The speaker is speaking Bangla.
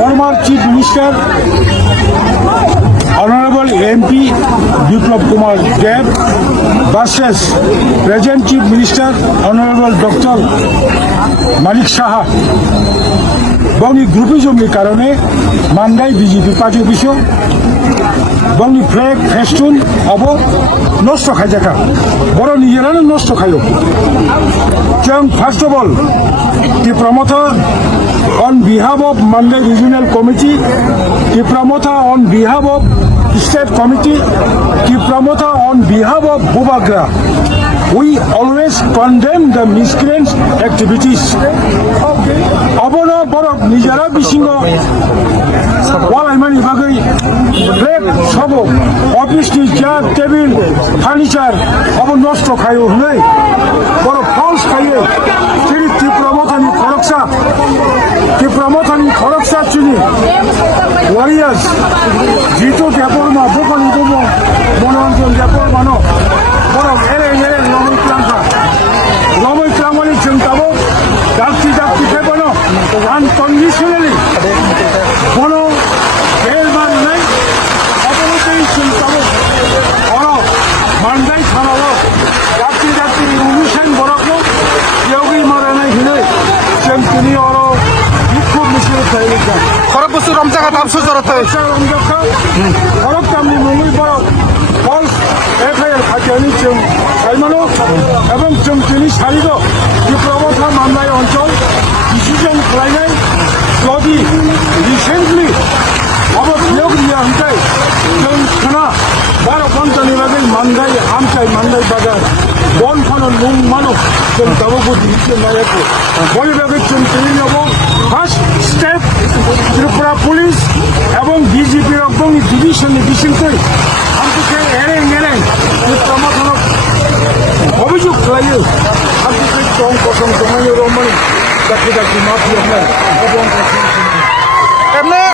Former Chief Minister, Honorable MP Biplab Kumar Deb versus present Chief Minister, Honorable Dr. Manik Saha. Boni গ্রুপিজমের কারণে মান্দাই বিজেপি পার্টি অফিস বংনি ফ্ল্যাগ ফেস্টুন অব নষ্ট খাই দেখা বড় নিজেরানো নষ্ট খাইল जों first of all the promoter on behalf of Mandai Regional Committee, the promoter on behalf of State Committee, the promoter on behalf of Bubagra, we always condemn the miscreants activities. Abono borok nijara bisingo walaimani bagai flag sobo office ni chair table furniture abo nosto khayo hnai borok false khaye tiri Tipramotani Koroksa Chini Warriors Jito Japorma Bokoni Bobo Mononjon Japormano Borok Ere Lomoy Kramani Chintabo Dakti Tebono unconditionally Bono Elman Night Authority Chintabo Oro Mandai Sanalo Dakti Unishan Boroko Yogi Marana Hine Chantini Oro Kharagpur রমজাঘাট আফসোস জড়াতে হয়েছে খড়গপুরনি মুঙ্গি বড় ফলস এফআইআর খাটিয়ানি जों সাইমানো এবং जों তিনি সারিদ বিপ্লবতা মামলায় অঞ্চল ডিসিশন খালাইনাय যদি রিসেন্টলি অবফিয়ক নিয়া হইতাय जों खोना बार पन्थनि बागै मानगाय आमचाय मानगाय बाजार बन फानो मुं मानो जों दाबो दिसे नायाखै बय बागै जों তিনি নব ফার্স্ট স্টেপ ত্রিপুরা পুলিশ এবং বিজেপি এবং ডিভিশনের বিশিষ্টই আমাকে এড়ে প্রমোশন অভিযোগ খাইয়ে আমাকে চং কসম জমাইয়ে রমানি চাকরি মাফিয়া এবং